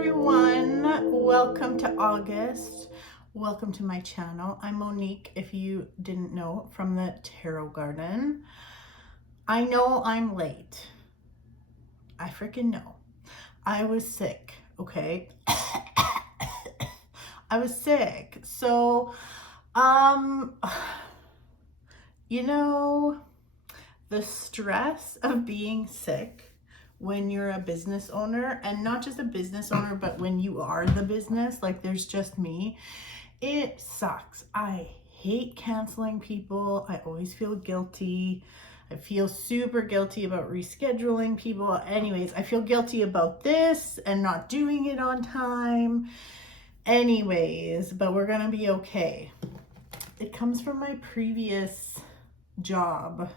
everyone, welcome to August. Welcome to my channel. I'm Monique, if you didn't know, from the Tarot Garden. I know I'm late. I freaking know. I was sick, okay? I was sick. So, you know, the stress of being sick when you're a business owner, and not just a business owner, but when you are the business, like there's just me, it sucks. I hate canceling people. I always feel guilty. I feel super guilty about rescheduling people. Anyways, I feel guilty about this and not doing it on time. Anyways, but we're gonna be okay. It comes from my previous job.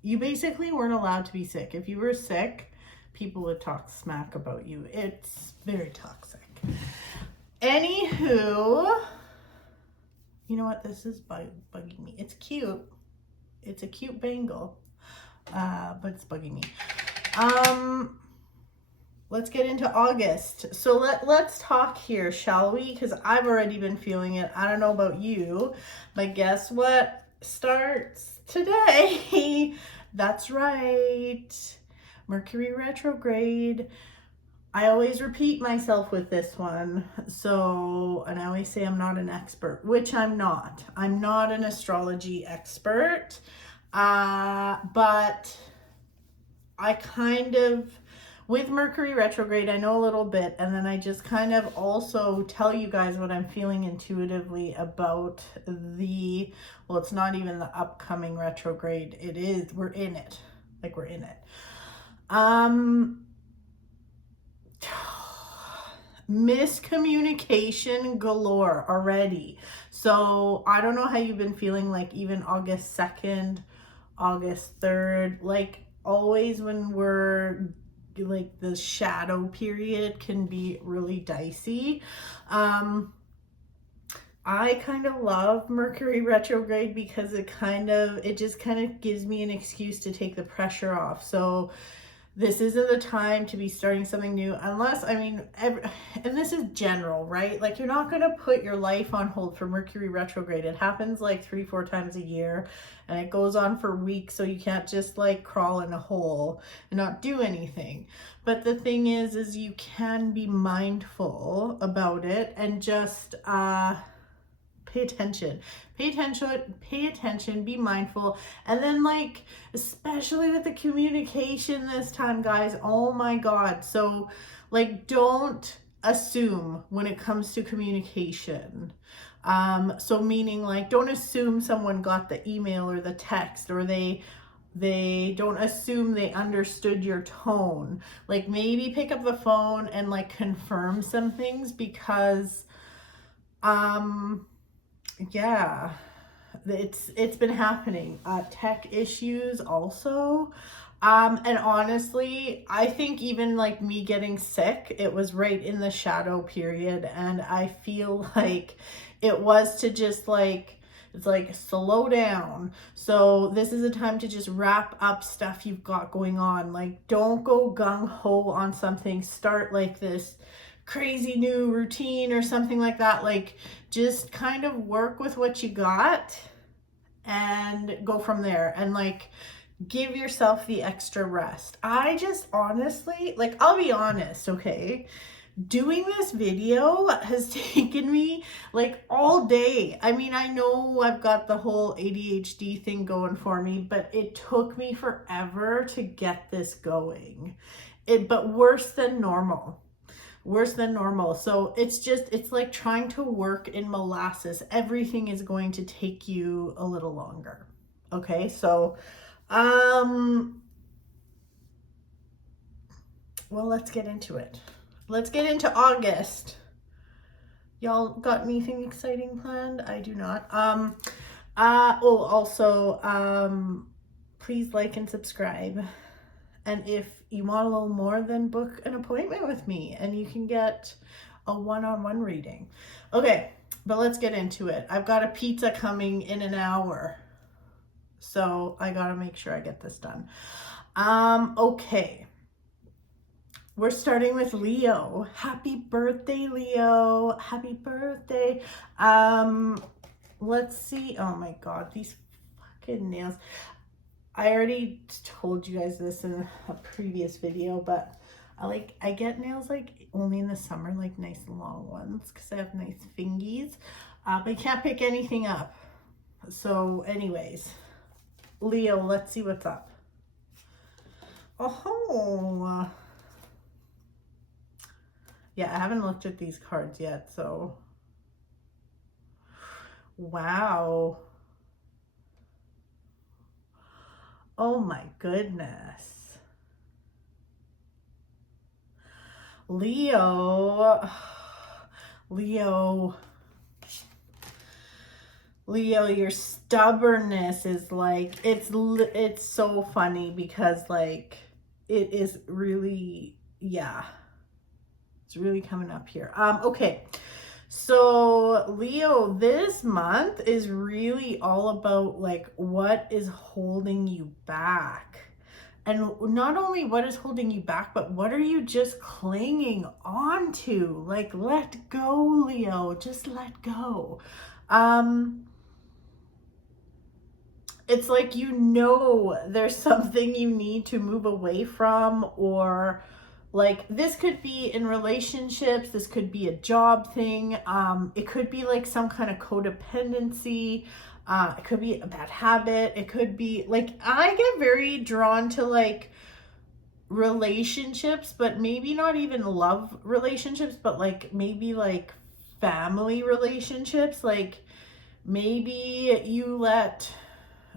You basically weren't allowed to be sick. If you were sick, people would talk smack about you. It's very toxic. Anywho, you know what? This is bugging me. It's cute. It's a cute bangle, but it's bugging me. Let's get into August. So let's talk here, shall we? Because I've already been feeling it. I don't know about you, but guess what starts today? That's right. Mercury Retrograde. I always repeat myself with this one. So, and I always say I'm not an expert, which I'm not. I'm not an astrology expert. But I kind of, with Mercury Retrograde, I know a little bit, and then I just kind of also tell you guys what I'm feeling intuitively about well, it's not even the upcoming retrograde. It is, we're in it. Like, we're in it. Miscommunication galore already. So I don't know how you've been feeling, like even August 2nd, August 3rd, like always when we're like the shadow period can be really dicey. I kind of love Mercury retrograde because it just kind of gives me an excuse to take the pressure off. So this isn't the time to be starting something new unless, I mean, and this is general, right? Like, you're not going to put your life on hold for Mercury retrograde. It happens like 3-4 times a year, and it goes on for weeks, so you can't just like crawl in a hole and not do anything. But the thing is you can be mindful about it and just pay attention, be mindful. And then, like, especially with the communication this time, guys, oh my God. So like, don't assume when it comes to communication. So meaning, like, don't assume someone got the email or the text, or they don't assume they understood your tone. Like, maybe pick up the phone and like confirm some things, because yeah, it's been happening. Tech issues also. And honestly, I think even like me getting sick, it was right in the shadow period, and I feel like it was to just like, it's like, slow down. So this is a time to just wrap up stuff you've got going on. Like, don't go gung-ho on something. Start like this crazy new routine or something like that. Like, just kind of work with what you got and go from there, and like, give yourself the extra rest. I just honestly, like, I'll be honest, okay? Doing this video has taken me like all day. I mean, I know I've got the whole ADHD thing going for me, but it took me forever to get this going. But worse than normal. So it's like trying to work in molasses. Everything is going to take you a little longer. Okay, so well, let's get into it. Let's get into August. Y'all got anything exciting planned? I do not. Please like and subscribe. And if you want a little more, then book an appointment with me and you can get a one-on-one reading. Okay, but let's get into it. I've got a pizza coming in an hour, so I gotta make sure I get this done. Okay. we're starting with Leo. Happy birthday, Leo. Happy birthday. Let's see. Oh my God, these fucking nails. I already told you guys this in a previous video, but I get nails like only in the summer, like nice long ones, because I have nice fingies. But I can't pick anything up. So anyways, Leo, let's see what's up. Oh, yeah, I haven't looked at these cards yet, so wow. Oh my goodness. Leo, your stubbornness is like, it's so funny because like, it is really, yeah, it's really coming up here. Okay. So Leo, this month is really all about like what is holding you back. And not only what is holding you back, but what are you just clinging on to? Like, let go, Leo, just let go. It's like, you know, there's something you need to move away from, or like this could be in relationships, this could be a job thing, it could be like some kind of codependency, it could be a bad habit, it could be like, I get very drawn to like relationships, but maybe not even love relationships, but like maybe like family relationships. Like maybe you let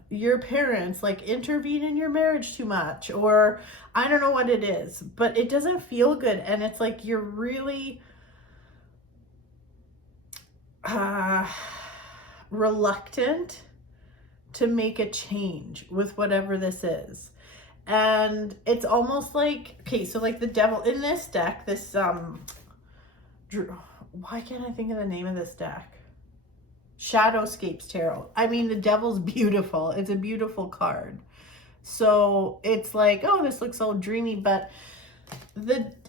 your parents like intervene in your marriage too much, or I don't know what it is, but it doesn't feel good. And it's like, you're really reluctant to make a change with whatever this is. And it's almost like, okay, so like the devil in this deck, this why can't I think of the name of this deck? Tarotscopes tarot. I mean, the devil's beautiful. It's a beautiful card. So it's like, oh, this looks all dreamy, but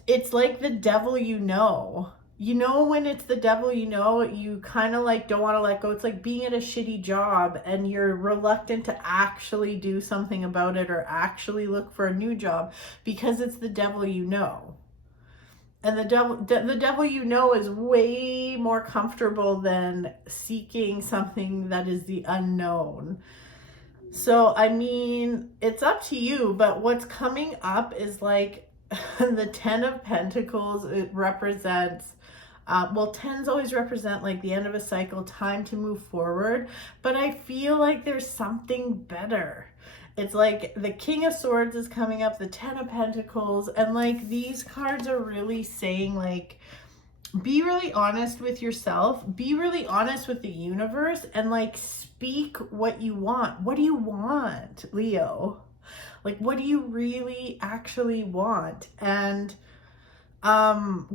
it's like the devil, you know. You know, when it's the devil, you know, you kind of like don't want to let go. It's like being at a shitty job and you're reluctant to actually do something about it or actually look for a new job because it's the devil, you know. And the devil, you know, is way more comfortable than seeking something that is the unknown. So, I mean, it's up to you, but what's coming up is like the 10 of Pentacles. It represents, well, 10s always represent like the end of a cycle, time to move forward. But I feel like there's something better. It's like the King of Swords is coming up, the 10 of Pentacles, and like these cards are really saying like, be really honest with yourself, be really honest with the universe, and like speak what you want. What do you want, Leo? Like, what do you really actually want? And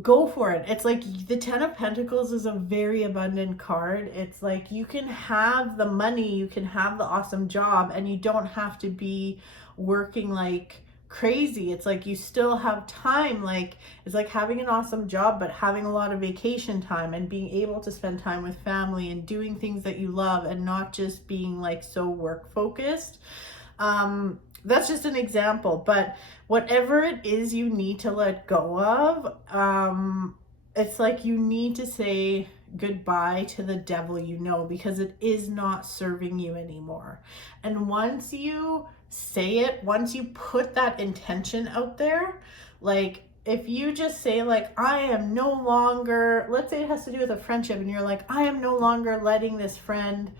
go for it. It's like the 10 of Pentacles is a very abundant card. It's like you can have the money, you can have the awesome job, and you don't have to be working like crazy. It's like you still have time. Like, it's like having an awesome job, but having a lot of vacation time and being able to spend time with family and doing things that you love and not just being like so work focused. That's just an example, but whatever it is you need to let go of, it's like you need to say goodbye to the devil, you know, because it is not serving you anymore. And once you say it, once you put that intention out there, like if you just say like, I am no longer, let's say it has to do with a friendship, and you're like, I am no longer letting this friend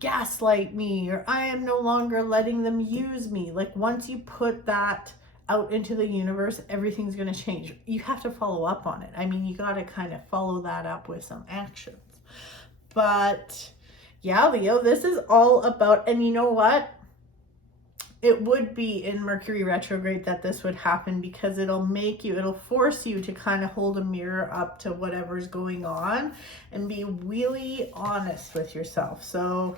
gaslight me, or I am no longer letting them use me. Like once you put that out into the universe, everything's going to change. You have to follow up on it. I mean, you got to kind of follow that up with some actions. But yeah, Leo, this is all about, and you know what? It would be in Mercury retrograde that this would happen, because it'll force you to kind of hold a mirror up to whatever's going on and be really honest with yourself. So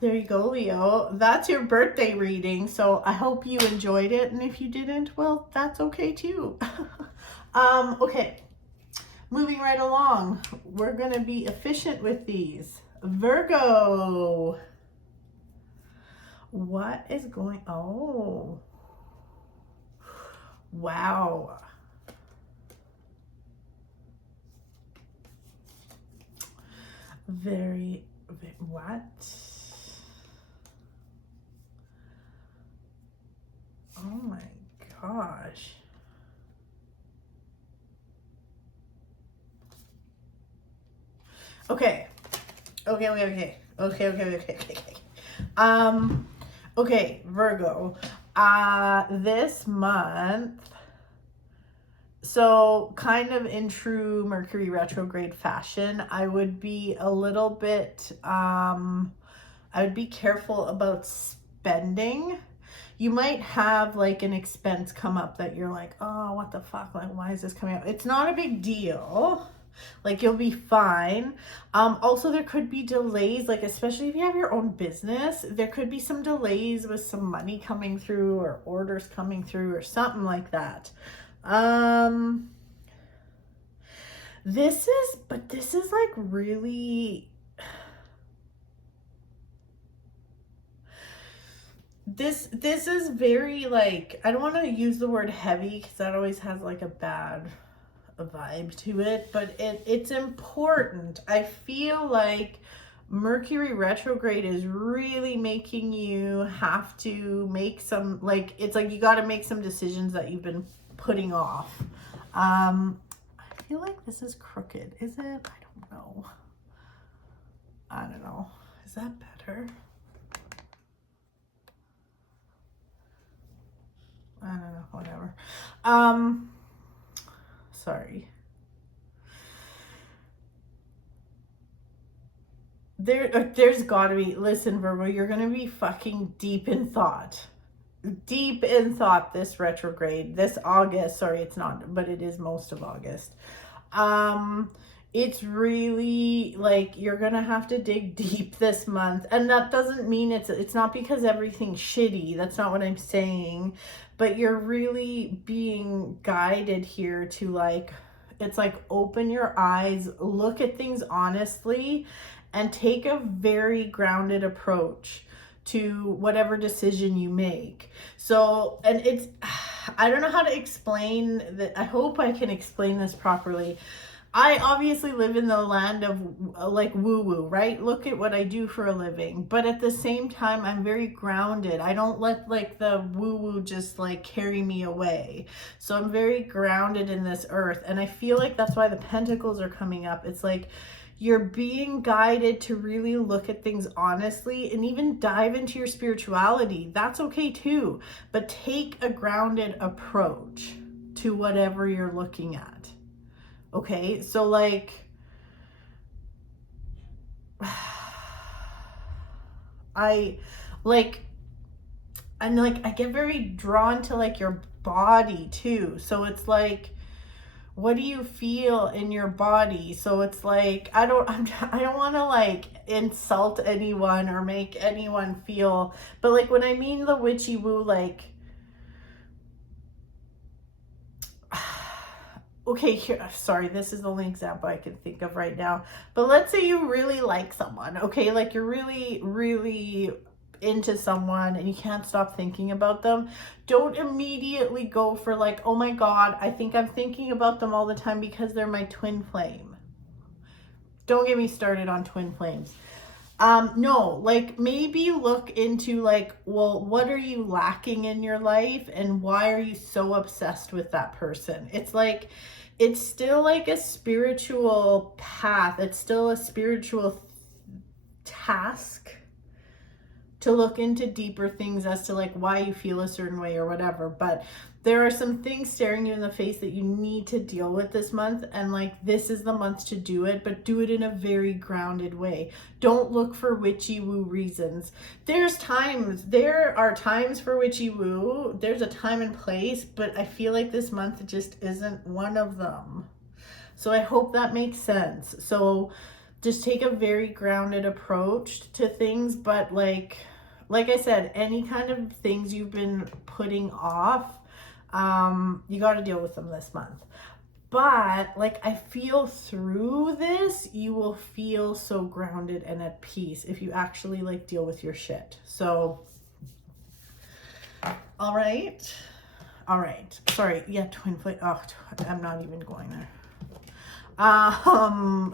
There you go, Leo. That's your birthday reading. So I hope you enjoyed it. And if you didn't, well, that's okay too. Okay. Moving right along. We're going to be efficient with these. Virgo. What is going... Oh. Wow. Very, what? Oh my gosh. Okay. Okay, Virgo. This month, so kind of in true Mercury retrograde fashion, I would be a little bit, I would be careful about spending. You might have like an expense come up that you're like, oh, what the fuck? Like, why is this coming up? It's not a big deal. Like, you'll be fine. Also, there could be delays, like especially if you have your own business, there could be some delays with some money coming through or orders coming through or something like that. This is like really, this is very like, I don't want to use the word heavy because that always has like a bad vibe to it, but it's important. I feel like Mercury retrograde is really making you have to make some, like, it's like you got to make some decisions that you've been putting off. I feel like this is crooked. Is it? I don't know. Is that better? I don't know, whatever. Sorry. There's gotta be, listen, Virgo, you're gonna be fucking deep in thought. Deep in thought this retrograde, this August. Sorry, it's not, but it is most of August. It's really like you're gonna have to dig deep this month, and that doesn't mean it's not because everything's shitty. That's not what I'm saying, but you're really being guided here to, like, it's like open your eyes, look at things honestly, and take a very grounded approach to whatever decision you make. So, and it's, I don't know how to explain that. I hope I can explain this properly. I obviously live in the land of like woo-woo, right? Look at what I do for a living. But at the same time, I'm very grounded. I don't let like the woo-woo just like carry me away. So I'm very grounded in this earth. And I feel like that's why the pentacles are coming up. It's like you're being guided to really look at things honestly and even dive into your spirituality. That's okay too. But take a grounded approach to whatever you're looking at. Okay, so like, I get very drawn to like your body too. So it's like, what do you feel in your body? So it's like, I don't want to like insult anyone or make anyone feel, but like when I mean the witchy woo, like, okay, here, sorry, this is the only example I can think of right now. But let's say you really like someone, okay? Like you're really, really into someone and you can't stop thinking about them. Don't immediately go for like, oh my God, I think I'm thinking about them all the time because they're my twin flame. Don't get me started on twin flames. No, like maybe look into like, well, what are you lacking in your life and why are you so obsessed with that person? It's like, it's still like a spiritual path. It's still a spiritual task to look into deeper things as to like why you feel a certain way or whatever. But there are some things staring you in the face that you need to deal with this month. And like, this is the month to do it, but do it in a very grounded way. Don't look for witchy woo reasons. There are times for witchy woo. There's a time and place, but I feel like this month just isn't one of them. So I hope that makes sense. So just take a very grounded approach to things. But like I said, any kind of things you've been putting off, you got to deal with them this month. But like, I feel through this, you will feel so grounded and at peace if you actually like deal with your shit. So, all right. Sorry. Yeah, twin flame. Oh, I'm not even going there.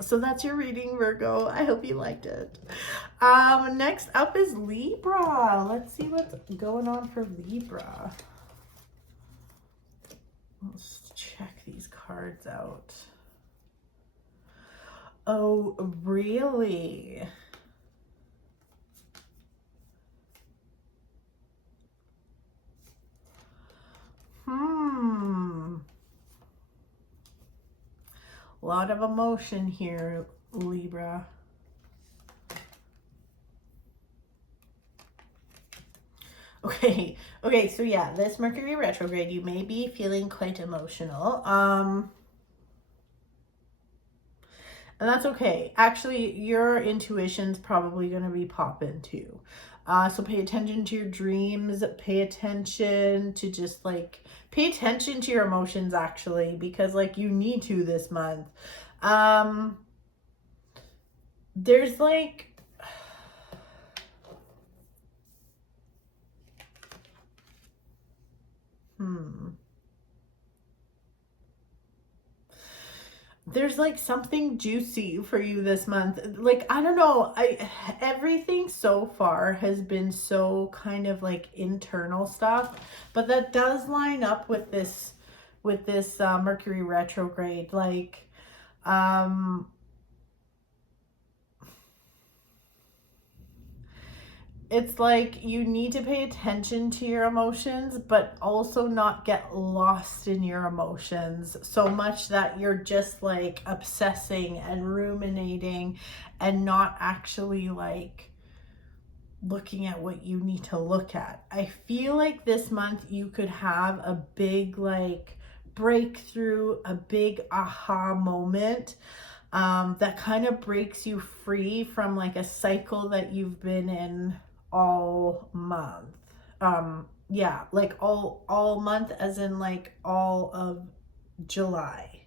So that's your reading, Virgo. I hope you liked it. Next up is Libra. Let's see what's going on for Libra. Let's check these cards out. Oh, really? A lot of emotion here, Libra. Okay, so yeah, this Mercury retrograde, you may be feeling quite emotional. And that's okay. Actually, your intuition's probably going to be popping too. So pay attention to your dreams, pay attention to just like, pay attention to your emotions actually, because like you need to this month. There's like, there's like something juicy for you this month. Like, I don't know, everything so far has been so kind of like internal stuff, but that does line up with this Mercury retrograde. Like, it's like you need to pay attention to your emotions, but also not get lost in your emotions so much that you're just like obsessing and ruminating and not actually like looking at what you need to look at. I feel like this month you could have a big like breakthrough, a big aha moment that kind of breaks you free from like a cycle that you've been in all month. Yeah, like all month, as in like all of July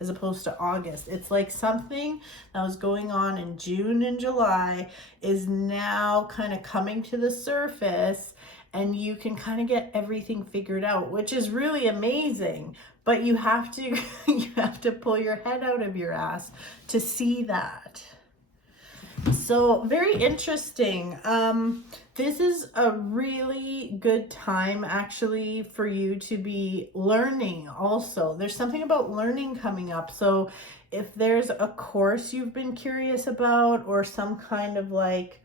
as opposed to August. It's like something that was going on in June and July is now kind of coming to the surface, and you can kind of get everything figured out, which is really amazing. But you have to you have to pull your head out of your ass to see that. So very interesting. This is a really good time actually for you to be learning also. There's something about learning coming up. So if there's a course you've been curious about, or some kind of like,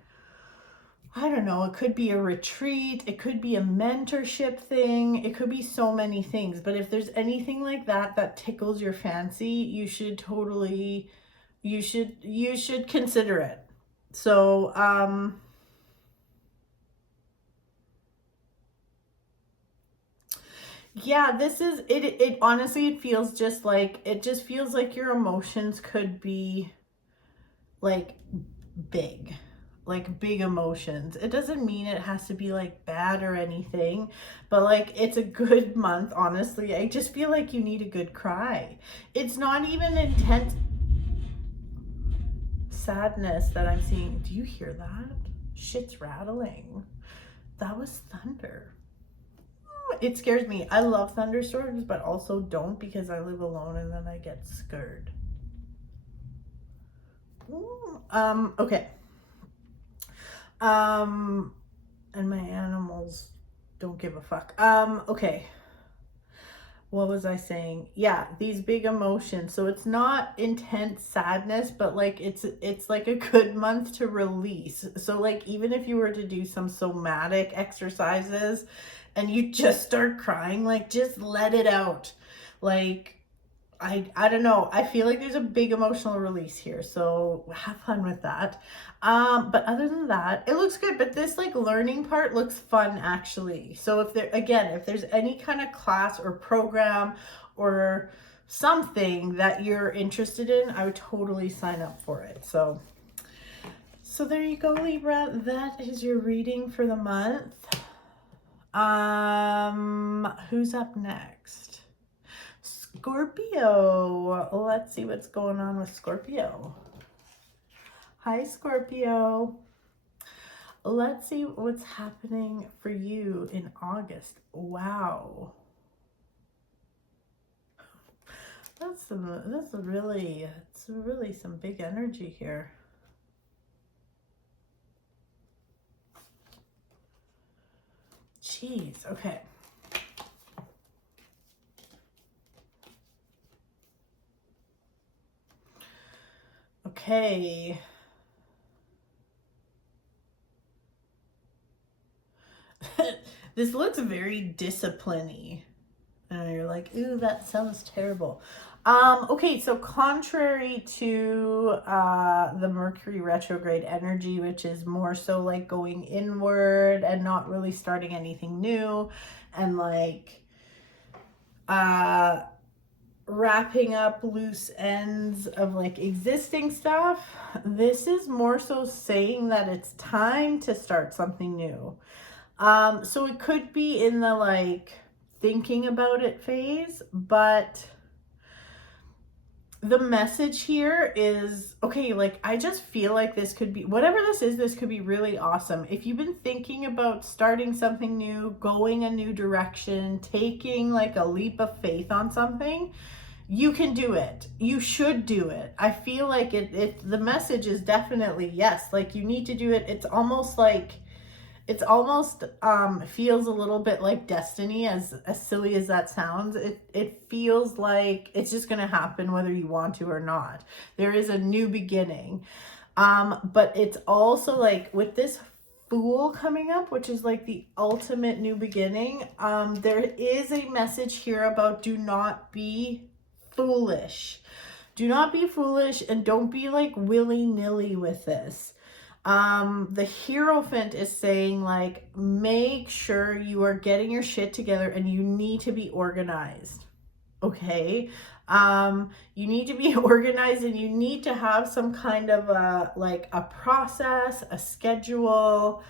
I don't know, it could be a retreat, it could be a mentorship thing, it could be so many things. But if there's anything like that that tickles your fancy, you should totally, you should consider it. So, yeah, this is it. It honestly, it feels just like, it just feels like your emotions could be like big emotions. It doesn't mean it has to be like bad or anything, but like it's a good month. Honestly, I just feel like you need a good cry. It's not even intense sadness that I'm seeing. Do you hear that? Shit's rattling. That was thunder. It scares me. I love thunderstorms, but also don't, because I live alone and then I get scared. Okay. And my animals don't give a fuck. Okay. What was I saying? Yeah, these big emotions. So it's not intense sadness, but like it's like a good month to release. So like even if you were to do some somatic exercises and you just start crying, like just let it out. Like I don't know. I feel like there's a big emotional release here. So have fun with that. But other than that, it looks good. But this like learning part looks fun actually. So if there's any kind of class or program or something that you're interested in, I would totally sign up for it. So there you go, Libra. That is your reading for the month. Who's up next? Scorpio. Let's see what's going on with Scorpio. Hi, Scorpio. Let's see what's happening for you in August. Wow. It's really some big energy here. Jeez, okay. Okay. This looks very discipline-y. And you're like, ooh, that sounds terrible. Okay, so contrary to the Mercury retrograde energy, which is more so like going inward and not really starting anything new, and like wrapping up loose ends of like existing stuff, this is more so saying that it's time to start something new. So it could be in the like thinking about it phase, but the message here is, okay, like I just feel like this could be, whatever this is, this could be really awesome. If you've been thinking about starting something new, going a new direction, taking like a leap of faith on something, you can do it. You should do it. I feel like the message is definitely yes, like you need to do it. It's almost feels a little bit like destiny, as silly as that sounds. It feels like it's just going to happen whether you want to or not. There is a new beginning. But it's also like with this Fool coming up, which is like the ultimate new beginning, there is a message here about do not be foolish. Do not be foolish, and don't be like willy-nilly with this. The Hierophant is saying like, make sure you are getting your shit together and you need to be organized. Okay. You need to be organized and you need to have some kind of a process, a schedule,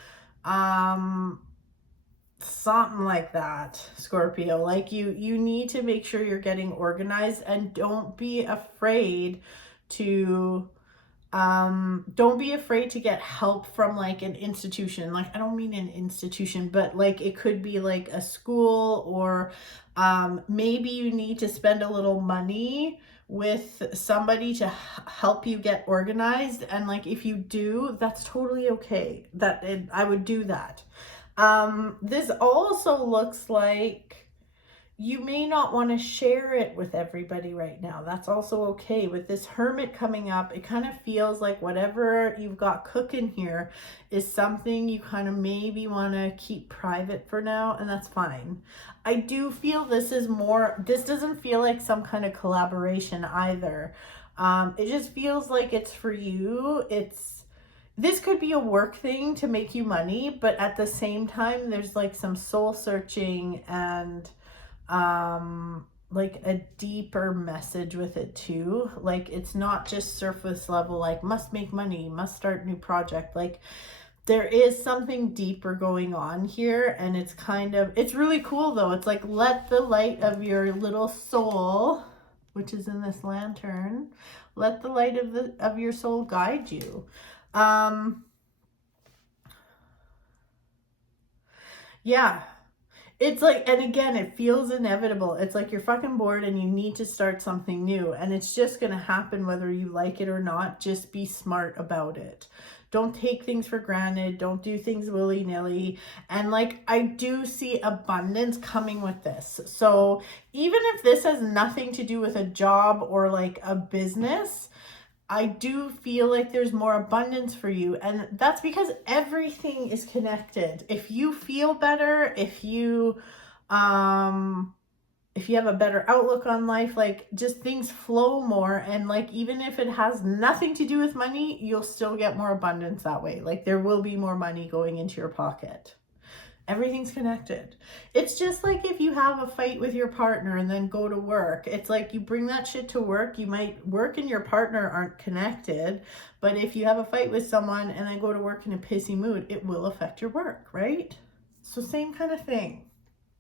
something like that, Scorpio. Like you need to make sure you're getting organized, and don't be afraid to get help from like an institution. Like, I don't mean an institution, but like it could be like a school, or maybe you need to spend a little money with somebody to help you get organized. And like, if you do, that's totally okay. I would do that. This also looks like you may not want to share it with everybody right now. That's also okay. With this Hermit coming up, it kind of feels like whatever you've got cooking here is something you kind of maybe want to keep private for now, and that's fine. I do feel this doesn't feel like some kind of collaboration either. It just feels like it's for you. This could be a work thing to make you money, but at the same time, there's like some soul searching and like a deeper message with it too. Like, it's not just surface level, like must make money, must start new project. Like, there is something deeper going on here, and it's really cool though. It's like, let the light of your little soul, which is in this lantern, let the light of your soul guide you. Yeah. It's like, and again, it feels inevitable. It's like you're fucking bored and you need to start something new, and it's just going to happen whether you like it or not. Just be smart about it. Don't take things for granted. Don't do things willy-nilly. And like, I do see abundance coming with this. So even if this has nothing to do with a job or like a business, I do feel like there's more abundance for you. And that's because everything is connected. If you feel better, if you have a better outlook on life, like, just things flow more. And like, even if it has nothing to do with money, you'll still get more abundance that way. Like, there will be more money going into your pocket. Everything's connected. It's just like if you have a fight with your partner and then go to work. It's like you bring that shit to work. You might, work and your partner aren't connected, but if you have a fight with someone and then go to work in a pissy mood, it will affect your work, right? So same kind of thing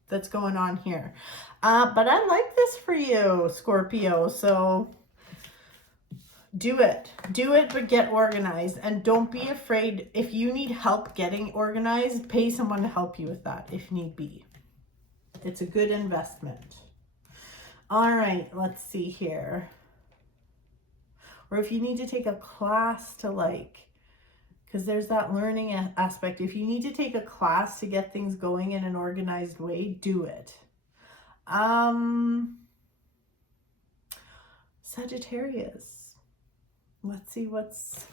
that's going on here. But I like this for you, Scorpio. So do it, but get organized, and don't be afraid. If you need help getting organized, pay someone to help you with that if need be. It's a good investment. All right, let's see here. Or if you need to take a class to because there's that learning aspect. If you need to take a class to get things going in an organized way, do it. Sagittarius. Let's see what's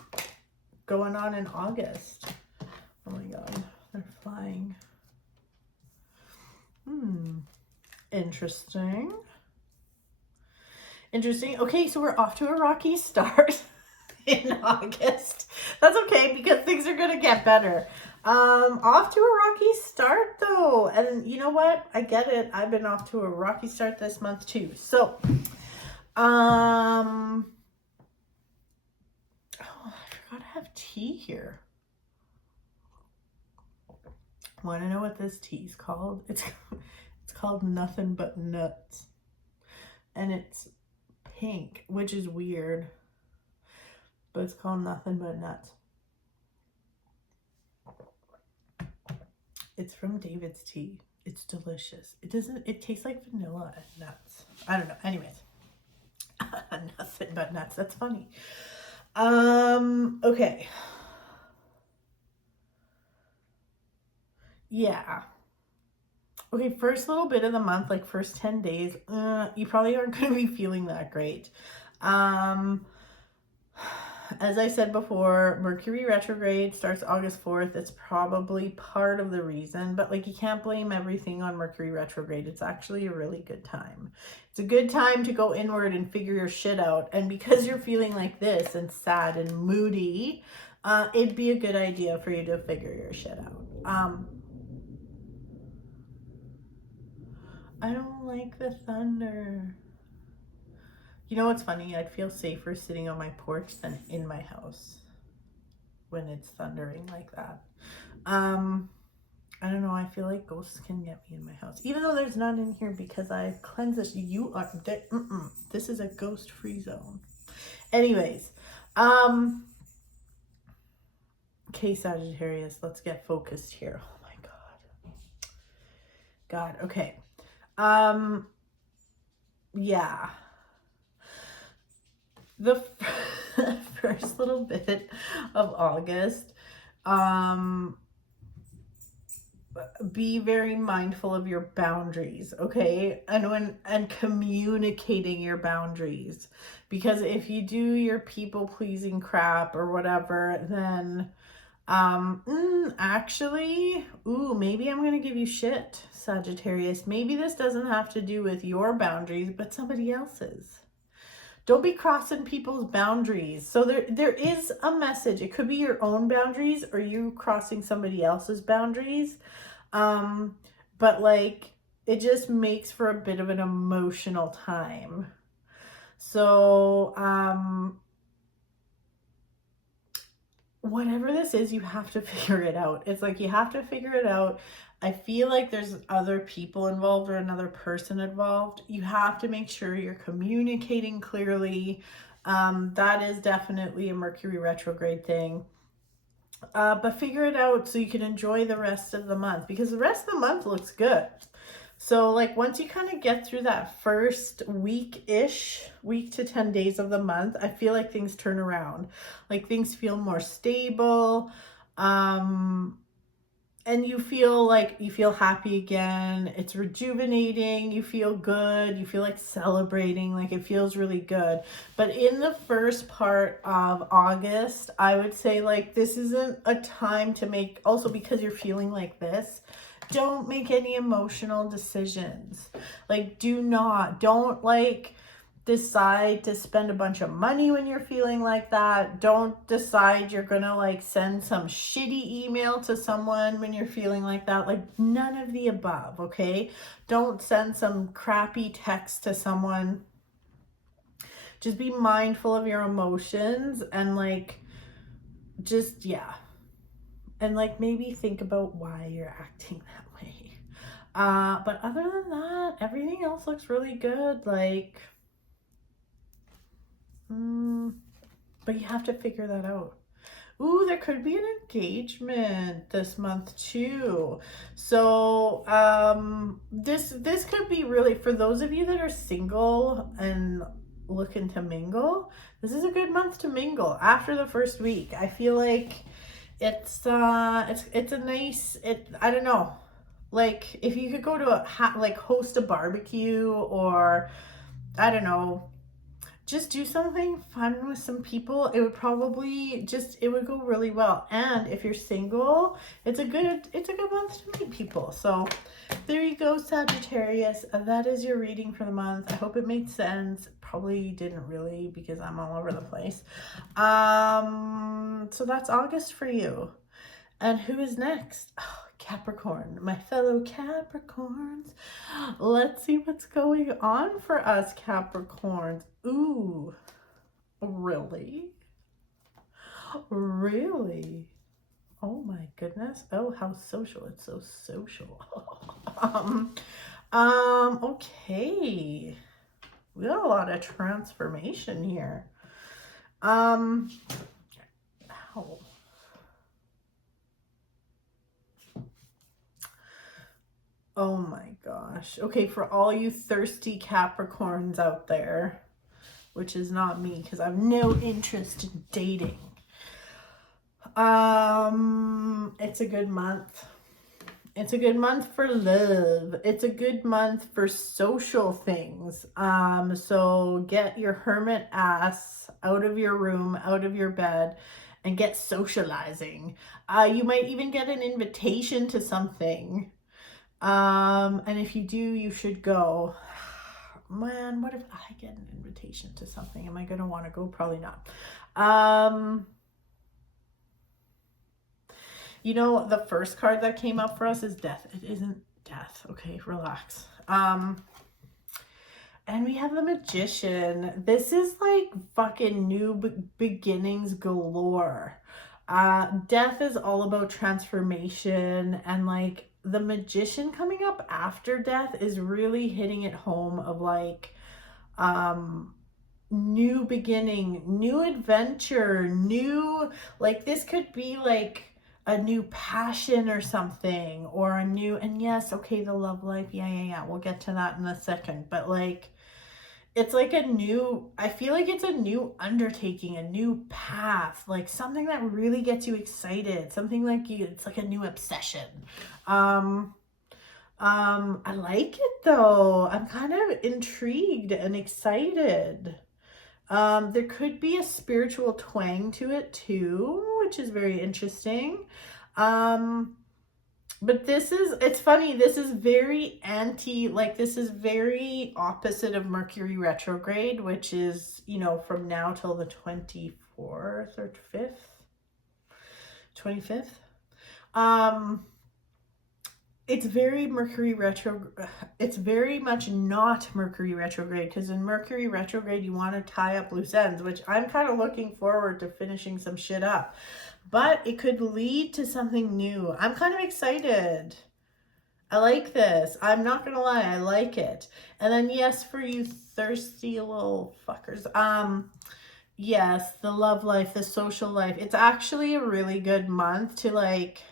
going on in August. Oh my God, they're flying. Interesting. Okay, so we're off to a rocky start in August. That's okay, because things are gonna get better. Off to a rocky start though. And you know what? I get it. I've been off to a rocky start this month too. So, I have tea here. Want to know what this tea is called? It's called Nothing But Nuts, and it's pink, which is weird, but it's called Nothing But Nuts. It's from David's Tea. It's delicious. It tastes like vanilla and nuts. I don't know. Anyways, Nothing But Nuts. That's funny. Okay. Yeah. Okay, first little bit of the month, like first 10 days, you probably aren't going to be feeling that great. As I said before, Mercury Retrograde starts August 4th. It's probably part of the reason, but like you can't blame everything on Mercury Retrograde. It's actually a really good time. It's a good time to go inward and figure your shit out. And because you're feeling like this and sad and moody, it'd be a good idea for you to figure your shit out. I don't like the thunder. You know what's funny? I'd feel safer sitting on my porch than in my house when it's thundering like that. I don't know. I feel like ghosts can get me in my house, even though there's none in here because I've cleansed this. This is a ghost-free zone. Anyways, okay, Sagittarius, let's get focused here. Oh my God. Okay. Yeah. The first little bit of August, be very mindful of your boundaries, okay? And communicating your boundaries, because if you do your people pleasing crap or whatever, then actually, maybe I'm gonna give you shit, Sagittarius. Maybe this doesn't have to do with your boundaries, but somebody else's. Don't be crossing people's boundaries. So there is a message. It could be your own boundaries or you crossing somebody else's boundaries. But like, it just makes for a bit of an emotional time. So, whatever this is, you have to figure it out. It's like you have to figure it out. I feel like there's other people involved or another person involved. You have to make sure you're communicating clearly. That is definitely a Mercury retrograde thing. But figure it out so you can enjoy the rest of the month, because the rest of the month looks good. So like once you kind of get through that first week to 10 days of the month, I feel like things turn around. Like things feel more stable. And you feel happy again. It's rejuvenating. You feel good. You feel like celebrating. Like it feels really good. But in the first part of August, I would say like this isn't a time to make, also because you're feeling like this, don't make any emotional decisions. Like don't decide to spend a bunch of money when you're feeling like that. Don't decide you're gonna like send some shitty email to someone when you're feeling like that. Like none of the above, okay? Don't send some crappy text to someone. Just be mindful of your emotions and like, just, yeah. And like maybe think about why you're acting that way. But other than that, everything else looks really good. Like, but you have to figure that out. Ooh, there could be an engagement this month too. So, this could be really, for those of you that are single and looking to mingle, this is a good month to mingle after the first week. I feel like it's a nice, I don't know. Like if you could go to like host a barbecue, or I don't know, just do something fun with some people, it would probably just, it would go really well. And if you're single, it's a good month to meet people. So there you go, Sagittarius. That is your reading for the month. I hope it made sense. Probably didn't really, because I'm all over the place. So that's August for you. And who is next? Oh, Capricorn, my fellow Capricorns. Let's see what's going on for us Capricorns. Ooh, really? Really? Oh my goodness. Oh, how social. It's so social. Okay. We got a lot of transformation here. Ow. Oh my gosh. Okay, for all you thirsty Capricorns out there, which is not me because I have no interest in dating. It's a good month. It's a good month for love. It's a good month for social things. So get your hermit ass out of your room, out of your bed, and get socializing. You might even get an invitation to something. And if you do, you should go. Man, what if I get an invitation to something? Am I going to want to go? Probably not. You know, the first card that came up for us is death. It isn't death. Okay, relax. And we have the Magician. This is like fucking new beginnings galore. Death is all about transformation, and like the Magician coming up after death is really hitting it home of like new beginning, new adventure, new, like this could be like a new passion or something, or a new, and yes, okay, the love life, yeah, we'll get to that in a second, but like it's like a new, I feel like it's a new undertaking, a new path, like something that really gets you excited, something like it's like a new obsession. I like it though. I'm kind of intrigued and excited. There could be a spiritual twang to it too, which is very interesting. But this is, it's funny, this is very this is very opposite of Mercury retrograde, which is, you know, from now till the 24th or 25th. It's very Mercury retrograde. It's very much not Mercury retrograde, because in Mercury retrograde, you want to tie up loose ends, which I'm kind of looking forward to finishing some shit up. But it could lead to something new. I'm kind of excited. I like this. I'm not going to lie. I like it. And then, yes, for you thirsty little fuckers. Yes, the love life, the social life. It's actually a really good month to like,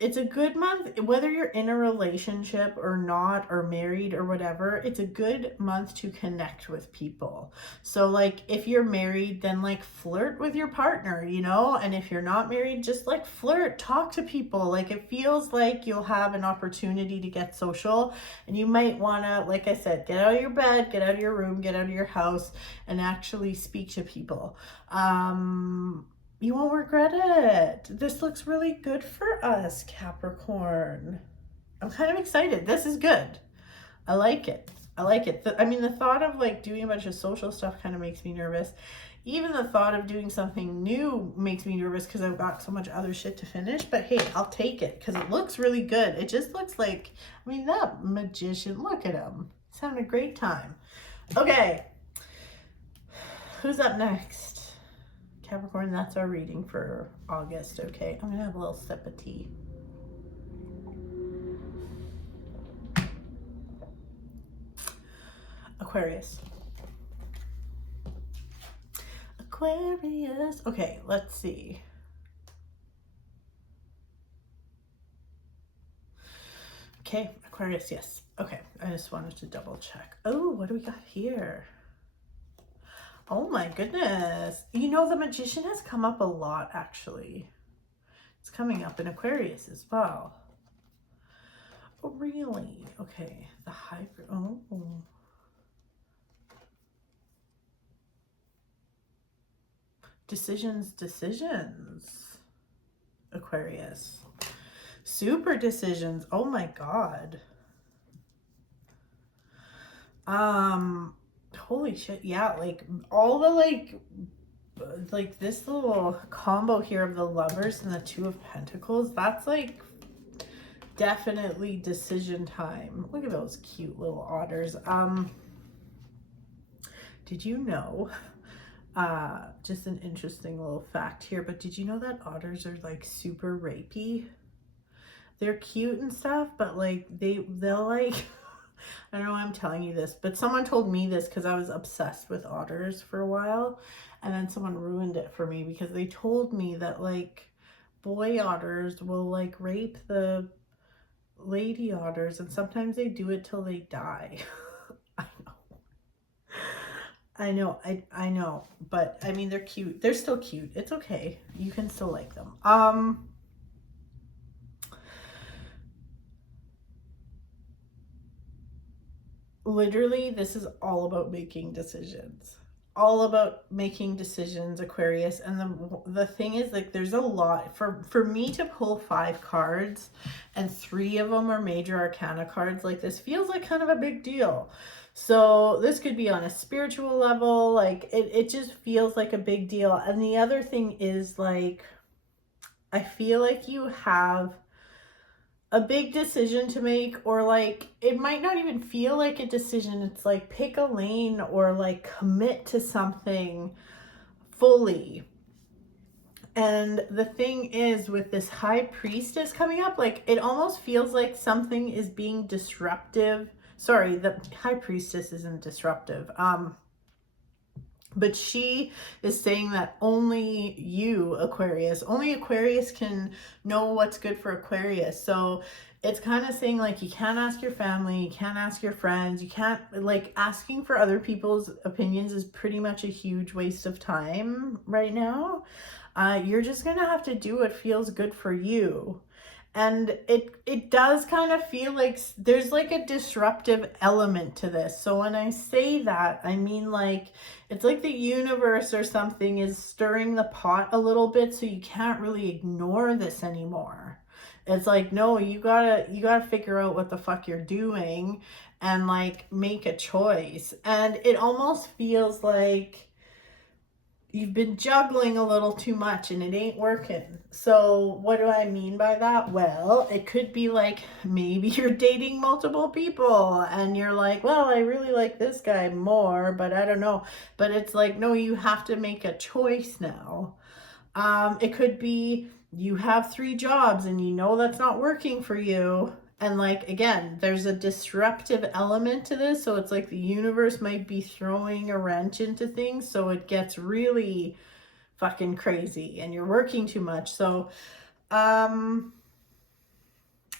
it's a good month, whether you're in a relationship or not, or married or whatever, it's a good month to connect with people. So like if you're married, then like flirt with your partner, you know, and if you're not married, just like flirt, talk to people. Like it feels like you'll have an opportunity to get social, and you might want to, like I said, get out of your bed, get out of your room, get out of your house, and actually speak to people. You won't regret it. This looks really good for us, Capricorn. I'm kind of excited. This is good. I like it. I like it. I mean, the thought of like doing a bunch of social stuff kind of makes me nervous. Even the thought of doing something new makes me nervous because I've got so much other shit to finish. But hey, I'll take it because it looks really good. It just looks like, I mean, that magician, look at him. He's having a great time. Okay. Who's up next? Capricorn, that's our reading for August. Okay, I'm going to have a little sip of tea. Aquarius. Aquarius. Okay, let's see. Okay, Aquarius, yes. Okay, I just wanted to double check. Oh, what do we got here? Oh my goodness. You know, the Magician has come up a lot, actually. It's coming up in Aquarius as well. Oh, really? Okay, the hybrid. Oh. Decisions. Aquarius. Super decisions. Oh my God. Holy shit. Yeah, like all the like this little combo here of the Lovers and the Two of Pentacles, that's like definitely decision time. Look at those cute little otters. Did you know, just an interesting little fact here, but did you know that otters are like super rapey? They're cute and stuff, but like they'll like I don't know why I'm telling you this, but someone told me this because I was obsessed with otters for a while, and then someone ruined it for me because they told me that like boy otters will like rape the lady otters, and sometimes they do it till they die. I know, but I mean, they're cute. They're still cute. It's okay. You can still like them. Literally, this is all about making decisions. All about making decisions, Aquarius. And the thing is, like, there's a lot for me to pull 5 cards, and 3 of them are major arcana cards. Like, this feels like kind of a big deal. So this could be on a spiritual level. Like, it just feels like a big deal. And the other thing is, like, I feel like you have a big decision to make, or like it might not even feel like a decision. It's like pick a lane or like commit to something fully. And the thing is, with this High Priestess coming up, like it almost feels like something is being disruptive. Sorry, the High Priestess isn't disruptive. But she is saying that only you, Aquarius, only Aquarius can know what's good for Aquarius. So it's kind of saying like you can't ask your family, you can't ask your friends, you can't, like, asking for other people's opinions is pretty much a huge waste of time right now. You're just gonna have to do what feels good for you. And it does kind of feel like there's like a disruptive element to this. So when I say that, I mean like it's like the universe or something is stirring the pot a little bit, so you can't really ignore this anymore. It's like, no, you gotta figure out what the fuck you're doing and like make a choice. And it almost feels like you've been juggling a little too much and it ain't working. So what do I mean by that? Well, it could be like maybe you're dating multiple people and you're like, well, I really like this guy more, but I don't know. But it's like, no, you have to make a choice now. It could be you have 3 jobs and you know that's not working for you. And like, again, there's a disruptive element to this. So it's like the universe might be throwing a wrench into things. So it gets really fucking crazy and you're working too much. So,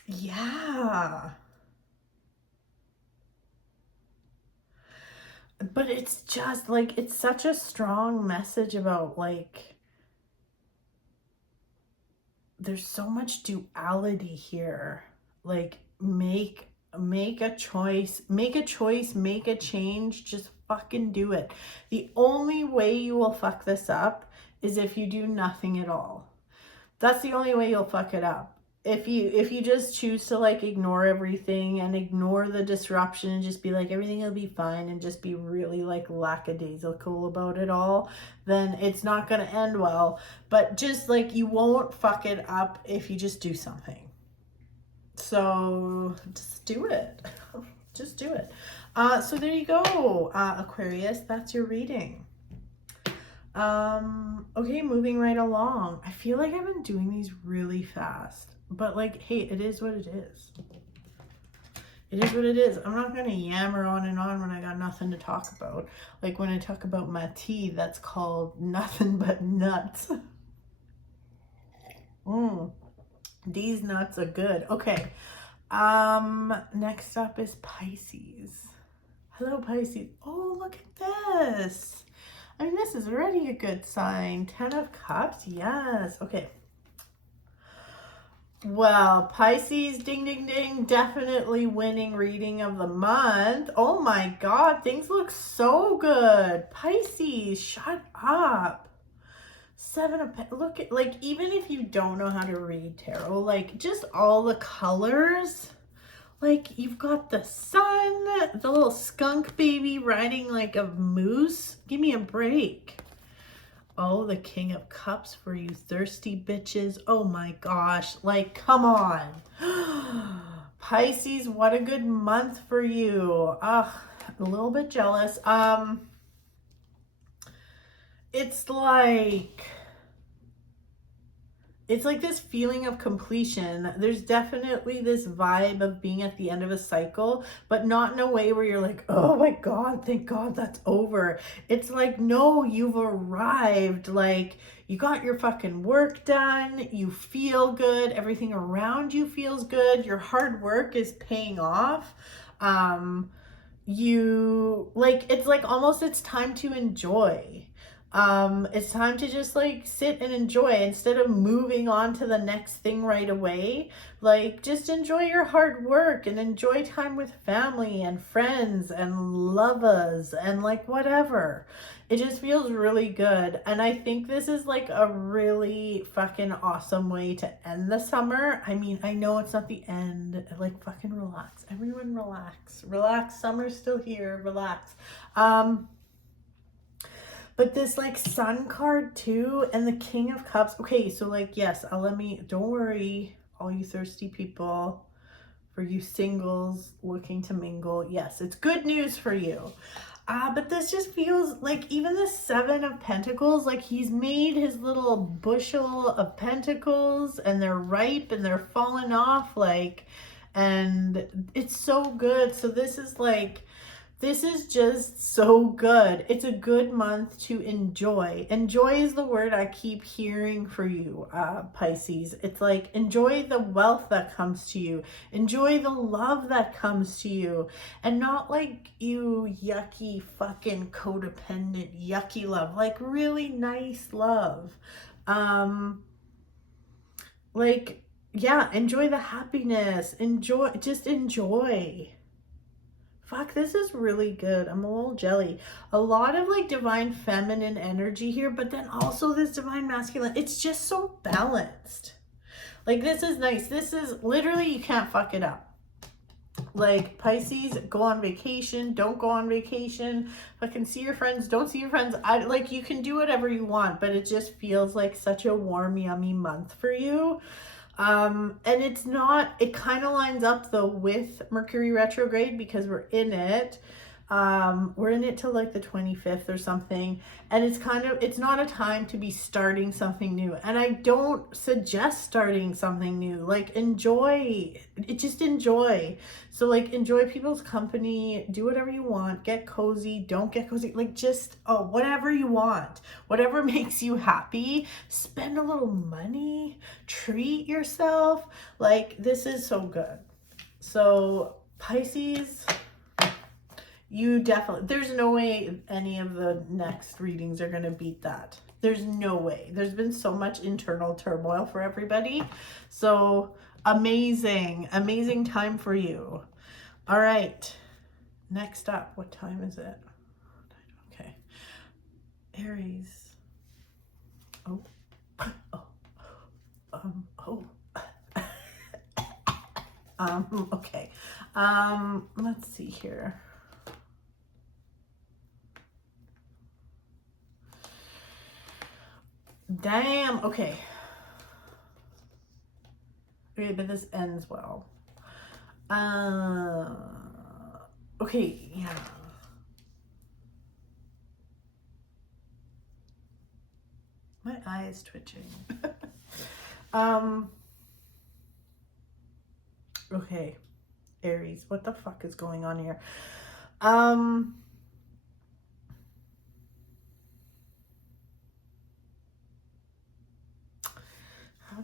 yeah. But it's just like, it's such a strong message about like, there's so much duality here. Like make a choice, make a change, just fucking do it. The only way you will fuck this up is if you do nothing at all. That's the only way you'll fuck it up. if you just choose to like ignore everything and ignore the disruption and just be like everything will be fine and just be really like lackadaisical about it all, then it's not going to end well. But just like you won't fuck it up if you just do something. So just do it. Just do it. So there you go, Aquarius. That's your reading. Okay, moving right along. I feel like I've been doing these really fast. But like, hey, it is what it is. It is what it is. I'm not going to yammer on and on when I got nothing to talk about. Like when I talk about my tea, that's called nothing but nuts. These nuts are good. Okay. Next up is Pisces. Hello, Pisces. Oh, look at this. I mean, this is already a good sign. 10 of Cups. Yes. Okay. Well, Pisces, ding, ding, ding, definitely winning reading of the month. Oh my God, things look so good. Pisces, shut up. 7 of Pentacles. Look at, like, even if you don't know how to read tarot, like, just all the colors. Like, you've got the sun, the little skunk baby riding like a moose. Give me a break. Oh, the King of Cups for you thirsty bitches. Oh my gosh. Like, come on. Pisces, what a good month for you. Ugh, a little bit jealous. It's like this feeling of completion. There's definitely this vibe of being at the end of a cycle, but not in a way where you're like, oh my God, thank God that's over. It's like, no, you've arrived. Like, you got your fucking work done. You feel good. Everything around you feels good. Your hard work is paying off. It's like almost it's time to enjoy. It's time to just like sit and enjoy instead of moving on to the next thing right away. Like, just enjoy your hard work and enjoy time with family and friends and lovers and like whatever. It just feels really good. And I think this is like a really fucking awesome way to end the summer. I mean, I know it's not the end. Like, fucking relax. Everyone relax. Relax. Summer's still here. Relax. But this like Sun card too and the King of Cups. Okay, so like, yes, don't worry, all you thirsty people, for you singles looking to mingle. Yes, it's good news for you. But this just feels like even the 7 of Pentacles, like he's made his little bushel of pentacles and they're ripe and they're falling off, like, and it's so good. So this is just so good. It's a good month to enjoy. Enjoy is the word I keep hearing for you, Pisces. It's like, enjoy the wealth that comes to you. Enjoy the love that comes to you. And not like you yucky fucking codependent yucky love. Like really nice love. Like, yeah, enjoy the happiness. Just enjoy. Fuck, this is really good. I'm a little jelly. A lot of like divine feminine energy here, but then also this divine masculine. It's just so balanced. Like, this is nice. This is literally, you can't fuck it up. Like, Pisces, go on vacation, don't go on vacation. Fucking see your friends, don't see your friends. You can do whatever you want, but it just feels like such a warm, yummy month for you. And it kind of lines up though with Mercury retrograde because we're in it. We're in it till like the 25th or something. And it's not a time to be starting something new. And I don't suggest starting something new. Like, enjoy it, just enjoy. So like, enjoy people's company, do whatever you want, get cozy, don't get cozy, like just, whatever you want, whatever makes you happy, spend a little money, treat yourself. Like, this is so good. So Pisces, there's no way any of the next readings are going to beat that. There's no way. There's been so much internal turmoil for everybody. So amazing time for you. All right. Next up, what time is it? Okay. Aries. Okay. Let's see here. Damn. Okay. Okay, but this ends well. Okay, yeah. My eye is twitching. Okay. Aries, what the fuck is going on here? How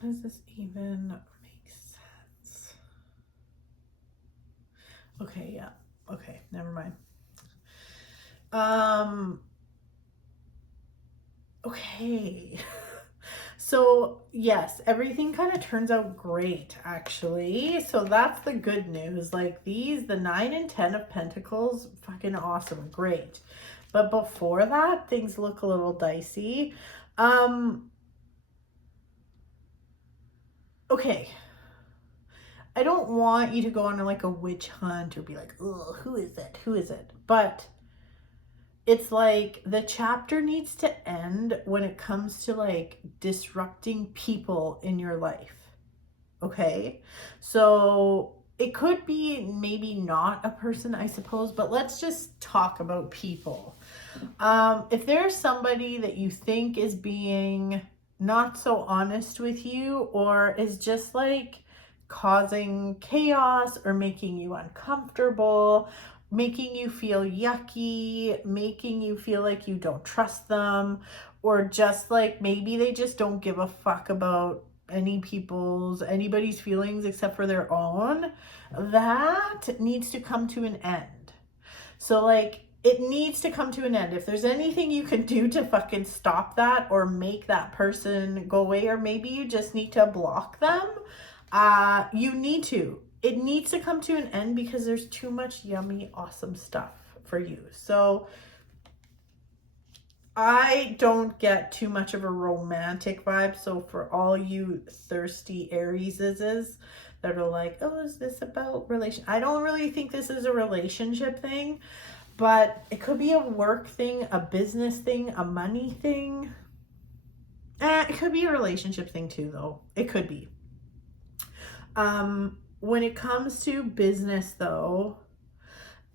does this even make sense? Okay, yeah. Okay, never mind. Okay. So yes, everything kind of turns out great, actually. So that's the good news. Like the 9 and 10 of Pentacles, fucking awesome, great. But before that, things look a little dicey. Okay. I don't want you to go on like a witch hunt or be like, oh, who is it? Who is it? But it's like the chapter needs to end when it comes to like disrupting people in your life. Okay. So it could be maybe not a person, I suppose, but let's just talk about people. If there's somebody that you think is being not so honest with you or is just like causing chaos or making you uncomfortable, making you feel yucky, making you feel like you don't trust them, or just like maybe they just don't give a fuck about anybody's feelings except for their own, that needs to come to an end. So like it needs to come to an end. If there's anything you can do to fucking stop that or make that person go away, or maybe you just need to block them, you need to. It needs to come to an end because there's too much yummy, awesome stuff for you. So I don't get too much of a romantic vibe. So for all you thirsty Arieses that are like, oh, is this about relation? I don't really think this is a relationship thing, but it could be a work thing, a business thing, a money thing. It could be a relationship thing too, though. It could be. When it comes to business, though,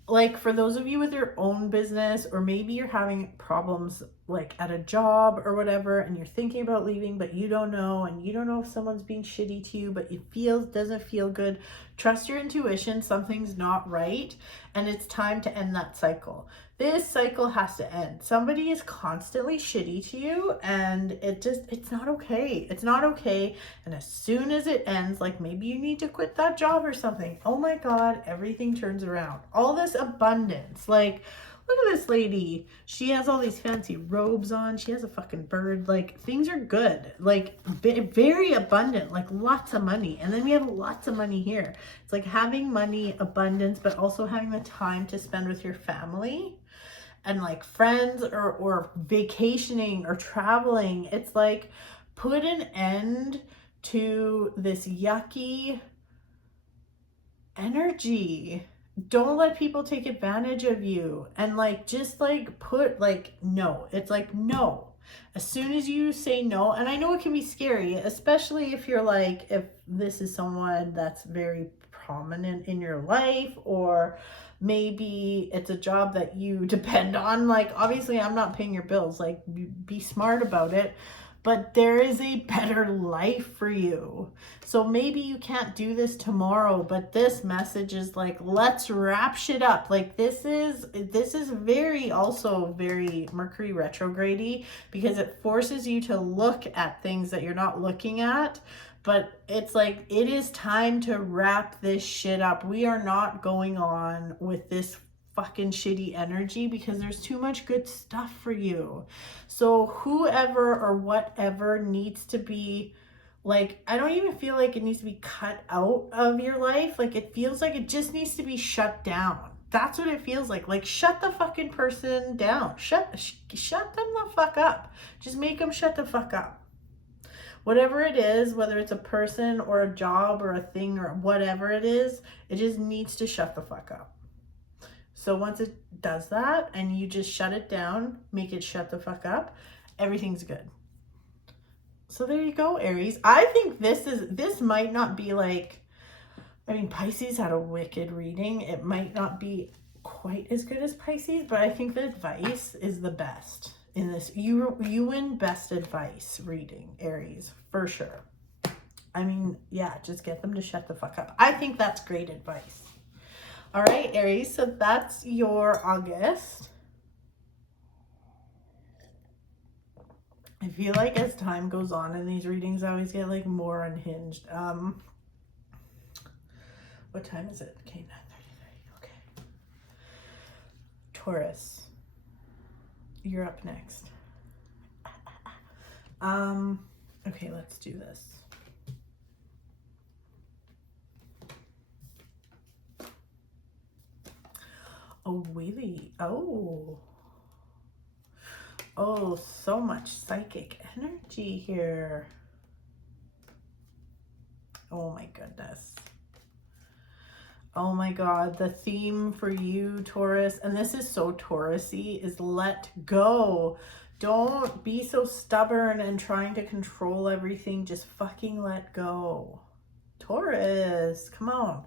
like for those of you with your own business, or maybe you're having problems like at a job or whatever, and you're thinking about leaving, but you don't know, and you don't know if someone's being shitty to you, but it doesn't feel good. Trust your intuition. Something's not right, and it's time to end that cycle. This cycle has to end. Somebody is constantly shitty to you, and it's not okay. It's not okay. And as soon as it ends, like maybe you need to quit that job or something, oh my God, everything turns around. All this abundance, like look at this lady. She has all these fancy robes on. She has a fucking bird. Like things are good, like very abundant, like lots of money. And then we have lots of money here. It's like having money, abundance, but also having the time to spend with your family and like friends, or vacationing or traveling. It's like put an end to this yucky energy. Don't let people take advantage of you, and like just like put like no. It's like no. As soon as you say no, and I know it can be scary, especially if you're like, if this is someone that's very prominent in your life, or maybe it's a job that you depend on. Like obviously I'm not paying your bills, like be smart about it, but there is a better life for you. So maybe you can't do this tomorrow, but this message is like, let's wrap shit up. Like this is very, also very Mercury retrograde-y, because it forces you to look at things that you're not looking at. But it's like, it is time to wrap this shit up. We are not going on with this fucking shitty energy because there's too much good stuff for you. So whoever or whatever needs to be, like, I don't even feel like it needs to be cut out of your life. Like it feels like it just needs to be shut down. That's what it feels like. Like shut the fucking person down. Shut them the fuck up. Just make them shut the fuck up. Whatever it is, whether it's a person or a job or a thing or whatever it is, it just needs to shut the fuck up. So once it does that and you just shut it down, make it shut the fuck up, everything's good. So there you go, Aries. I think this might not be like, I mean, Pisces had a wicked reading. It might not be quite as good as Pisces, but I think the advice is the best in this. You win best advice reading, Aries, for sure. I mean, yeah, just get them to shut the fuck up. I think that's great advice. All right, Aries, so that's your August. I feel like as time goes on in these readings, I always get like more unhinged. What time is it? Okay, 9:33. Okay. Taurus, you're up next. Okay, let's do this. Oh, really? Oh, so much psychic energy here. Oh my goodness. Oh my God, the theme for you, Taurus, and this is so Taurus-y, is let go. Don't be so stubborn and trying to control everything. Just fucking let go. Taurus, come on.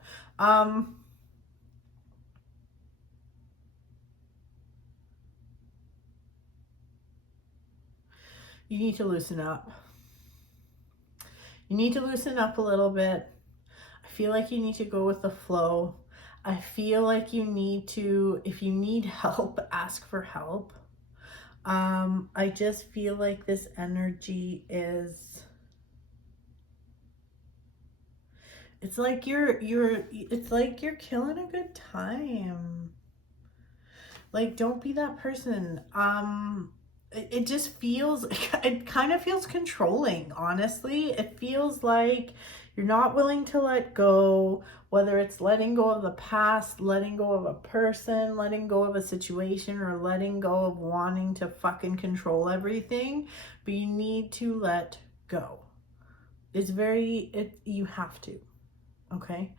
You need to loosen up. You need to loosen up a little bit. I feel like you need to go with the flow. I feel like you need to, if you need help, ask for help. I just feel like this energy is, it's like you're killing a good time. Like, don't be that person. It just feels, it kind of feels controlling, honestly. It feels like you're not willing to let go, whether it's letting go of the past, letting go of a person, letting go of a situation, or letting go of wanting to fucking control everything. But you need to let go. It's you have to, okay?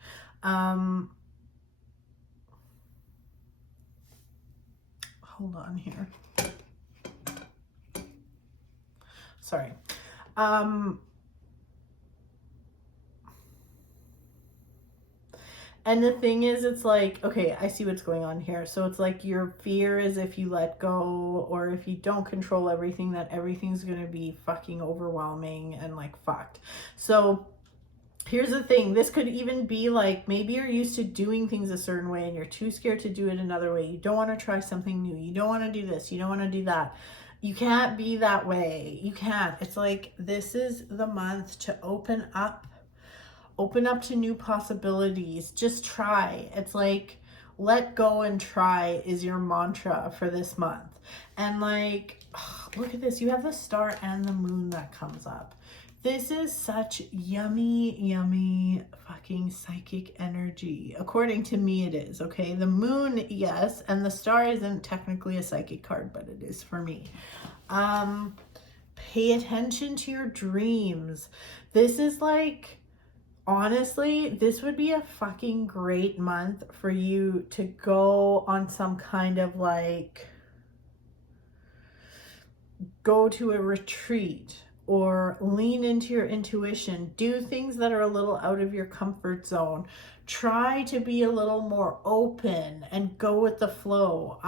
Hold on here. Sorry. And the thing is, it's like, okay, I see what's going on here. So it's like your fear is if you let go or if you don't control everything, that everything's going to be fucking overwhelming and like fucked. So here's the thing. This could even be like, maybe you're used to doing things a certain way and you're too scared to do it another way. You don't want to try something new. You don't want to do this. You don't want to do that. You can't be that way. You can't. It's like, this is the month to open up to new possibilities. Just try. It's like, let go and try is your mantra for this month. And like, look at this. You have the star and the moon that comes up. This is such yummy, yummy fucking psychic energy. According to me, it is, okay? The moon, yes, and the star isn't technically a psychic card, but it is for me. Pay attention to your dreams. This is like, honestly, this would be a fucking great month for you to go on some kind of like, go to a retreat or lean into your intuition, do things that are a little out of your comfort zone. Try to be a little more open and go with the flow.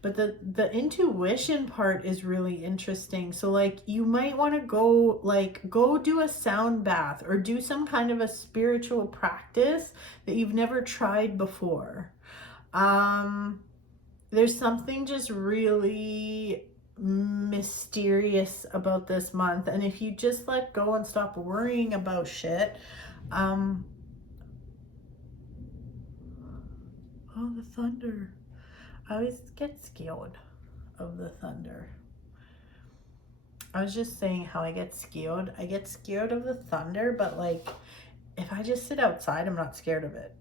But the intuition part is really interesting. So like, you might want to go do a sound bath or do some kind of a spiritual practice that you've never tried before. There's something just really mysterious about this month, and if you just let go and stop worrying about shit, oh, the thunder. I always get scared of the thunder. I was just saying how I get scared of the thunder, but like, if I just sit outside, I'm not scared of it.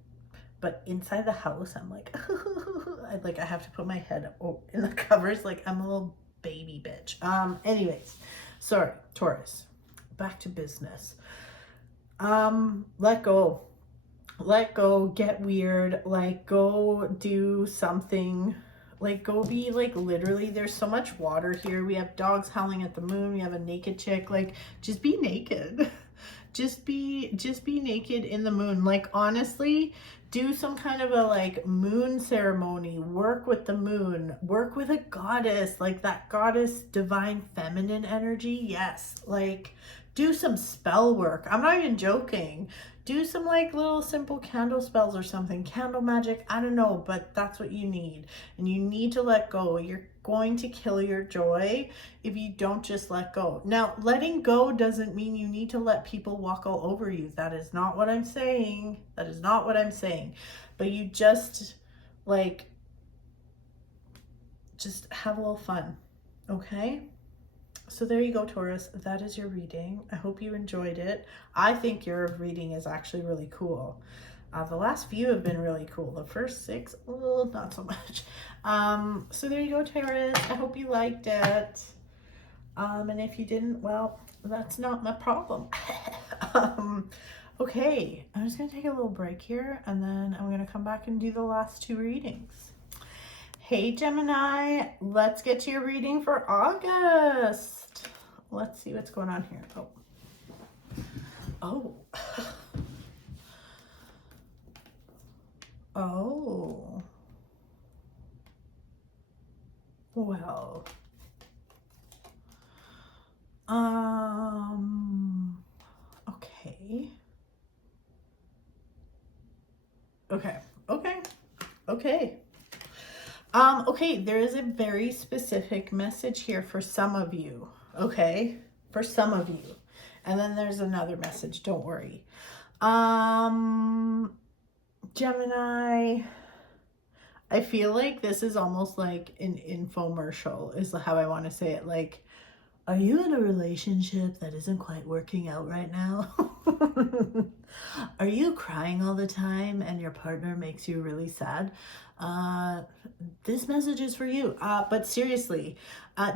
But inside the house, I'm like, I have to put my head in the covers like I'm a little baby bitch. Anyways, sorry, Taurus. back to business. Let go. Let go, get weird, like go do something, like go be like literally, there's so much water here. We have dogs howling at the moon. We have a naked chick. Like just be naked. just be naked in the moon. Like honestly, do some kind of a like moon ceremony, work with the moon, work with a goddess, like that goddess divine feminine energy. Yes, like do some spell work. I'm not even joking. Do some like little simple candle spells or something, candle magic, I don't know, but that's what you need. And you need to let go. You're going to kill your joy if you don't just let go. Now, letting go doesn't mean you need to let people walk all over you. That is not what I'm saying. That is not what I'm saying. But you just like, just have a little fun, okay? So there you go, Taurus. That is your reading. I hope you enjoyed it. I think your reading is actually really cool. The last few have been really cool. The first 6, not so much. So there you go, Taurus. I hope you liked it. And if you didn't, well, that's not my problem. Okay, I'm just going to take a little break here, and then I'm going to come back and do the last 2 readings. Hey Gemini, let's get to your reading for August. Let's see what's going on here. Oh. Oh. Well. Okay. Okay. Okay, there is a very specific message here for some of you, okay? For some of you. And then there's another message, don't worry. Gemini, I feel like this is almost like an infomercial, is how I want to say it. Like, are you in a relationship that isn't quite working out right now? Are you crying all the time and your partner makes you really sad? This message is for you. But seriously,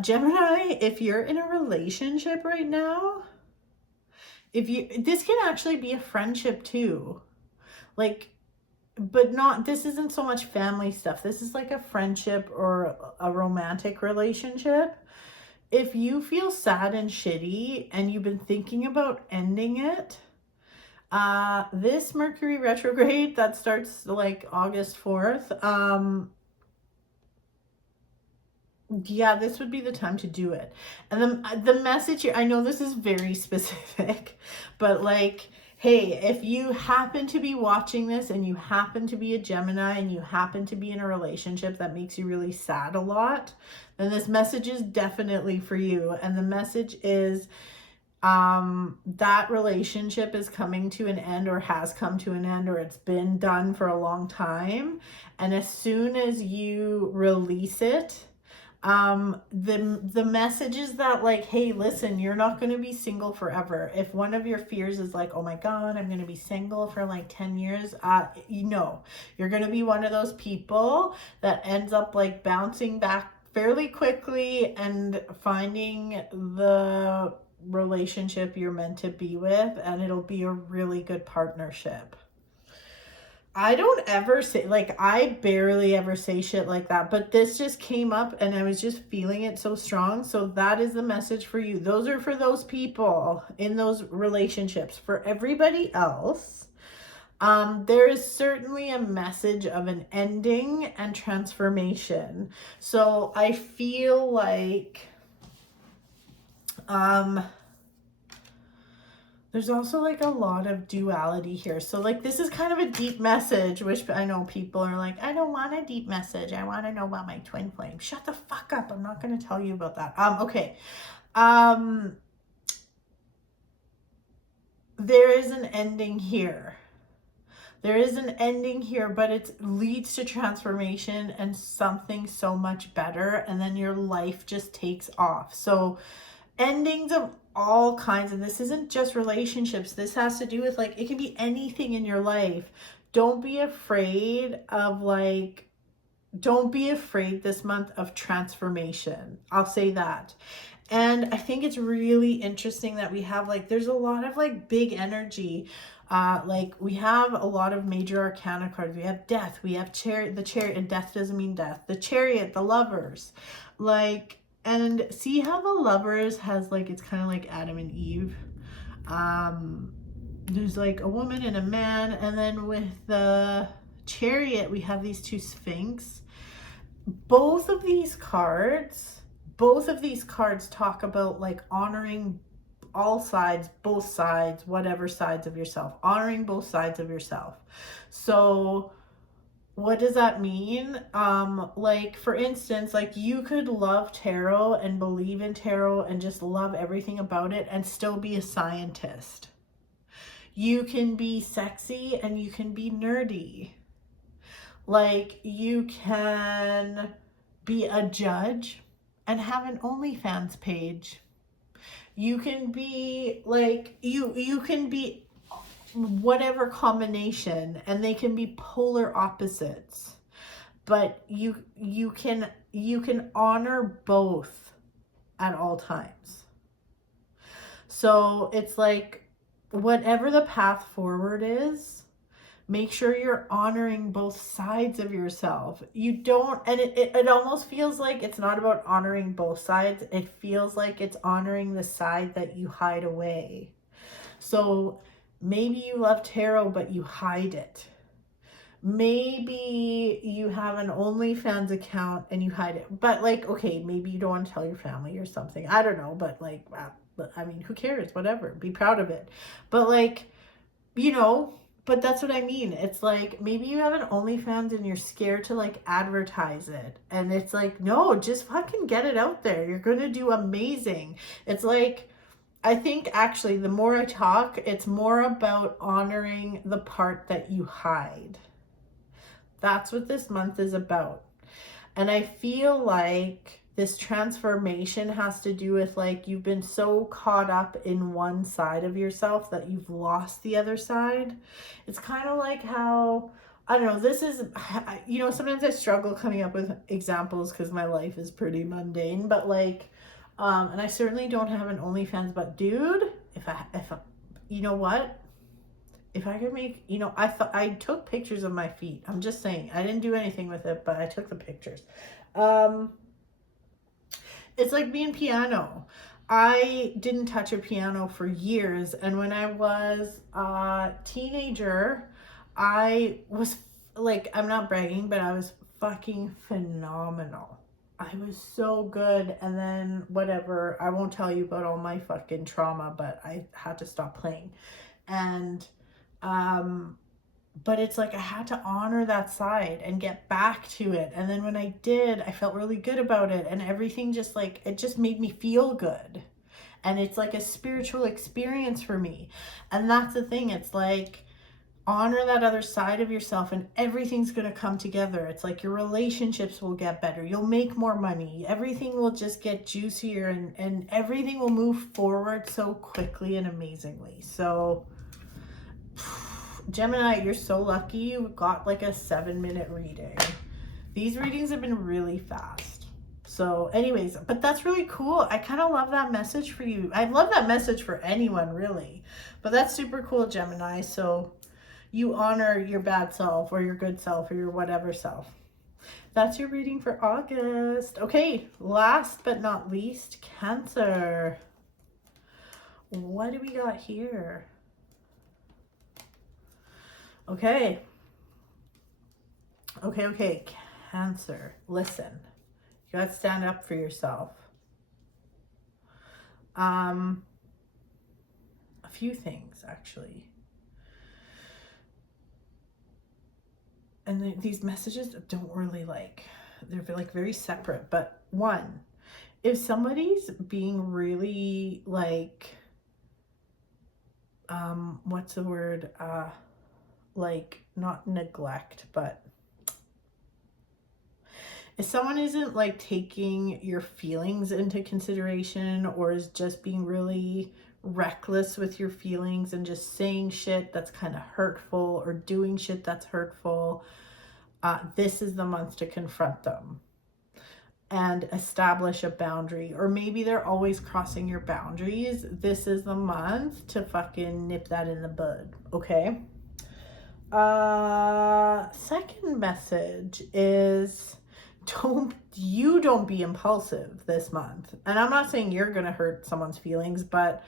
Gemini, if you're in a relationship right now, this can actually be a friendship too. Like, but not, this isn't so much family stuff. This is like a friendship or a romantic relationship. If you feel sad and shitty and you've been thinking about ending it, this Mercury retrograde that starts like August 4th, yeah, this would be the time to do it. And the message here, I know this is very specific, but like, hey, if you happen to be watching this and you happen to be a Gemini and you happen to be in a relationship that makes you really sad a lot, then this message is definitely for you. And the message is that relationship is coming to an end, or has come to an end, or it's been done for a long time. And as soon as you release it, the message is that like, hey, listen, you're not going to be single forever. If one of your fears is like, oh my God, I'm going to be single for like 10 years, you're going to be one of those people that ends up like bouncing back fairly quickly and finding the relationship you're meant to be with, and it'll be a really good partnership. I don't ever say, like, I barely ever say shit like that, but this just came up and I was just feeling it so strong. So that is the message for you. Those are for those people in those relationships. For everybody else, there is certainly a message of an ending and transformation. So I feel like, there's also like a lot of duality here. So like, this is kind of a deep message, which I know people are like, I don't want a deep message. I want to know about my twin flame. Shut the fuck up. I'm not going to tell you about that. Okay. There is an ending here. There is an ending here, but it leads to transformation and something so much better. And then your life just takes off. So endings of all kinds, and this isn't just relationships. This has to do with like, it can be anything in your life. Don't be afraid of don't be afraid this month of transformation. I'll say that. And I think it's really interesting that we have like, there's a lot of like big energy. Like we have a lot of major arcana cards. We have death, we have the chariot, and death doesn't mean death. The chariot, the lovers, like, and see how the lovers has like, it's kind of like Adam and Eve. There's like a woman and a man, and then with the chariot, we have these two sphinx. Both of these cards talk about like honoring all sides, both sides, whatever sides of yourself, honoring both sides of yourself. So what does that mean? Like for instance, like you could love tarot and believe in tarot and just love everything about it and still be a scientist. You can be sexy and you can be nerdy. Like you can be a judge and have an OnlyFans page. You can be like, you can be whatever combination, and they can be polar opposites. But you can honor both at all times. So it's like, whatever the path forward is, make sure you're honoring both sides of yourself. You don't, and it almost feels like it's not about honoring both sides. It feels like it's honoring the side that you hide away. So maybe you love tarot, but you hide it. Maybe you have an OnlyFans account and you hide it. But like, okay, maybe you don't want to tell your family or something. I don't know, but like, but I mean, who cares? Whatever. Be proud of it. But like, you know, but that's what I mean. It's like, maybe you have an OnlyFans and you're scared to like advertise it. And it's like, no, just fucking get it out there. You're going to do amazing. It's like, I think actually the more I talk, it's more about honoring the part that you hide. That's what this month is about. And I feel like this transformation has to do with like, you've been so caught up in one side of yourself that you've lost the other side. It's kind of like how, I don't know, this is, you know, sometimes I struggle coming up with examples because my life is pretty mundane, but like, and I certainly don't have an OnlyFans, but dude, if I, you know what? If I could make, you know, I took pictures of my feet. I'm just saying, I didn't do anything with it, but I took the pictures. It's like being piano. I didn't touch a piano for years. And when I was a teenager, I was like, I'm not bragging, but I was fucking phenomenal. I was so good. And then whatever, I won't tell you about all my fucking trauma, but I had to stop playing. And, but it's like I had to honor that side and get back to it. And then when I did, I felt really good about it. And everything just like, it just made me feel good. And it's like a spiritual experience for me. And that's the thing. It's like, honor that other side of yourself and everything's going to come together. It's like your relationships will get better. You'll make more money. Everything will just get juicier and everything will move forward so quickly and amazingly. So Gemini, you're so lucky you got like a 7-minute reading. These readings have been really fast. So anyways, but that's really cool. I kind of love that message for you. I love that message for anyone really, but that's super cool, Gemini. So you honor your bad self or your good self or your whatever self. That's your reading for August. Okay, last but not least, Cancer. What do we got here? Okay. Cancer, listen. You got to stand up for yourself. A few things, actually. And these messages don't really like, they're like very separate. But one, if somebody's being really like, what's the word? Like not neglect, but if someone isn't like taking your feelings into consideration or is just being really reckless with your feelings and just saying shit that's kind of hurtful or doing shit that's hurtful, this is the month to confront them. and establish a boundary. Or maybe they're always crossing your boundaries. This is the month to fucking nip that in the bud, okay? Second message is don't be impulsive this month. And I'm not saying you're gonna hurt someone's feelings, but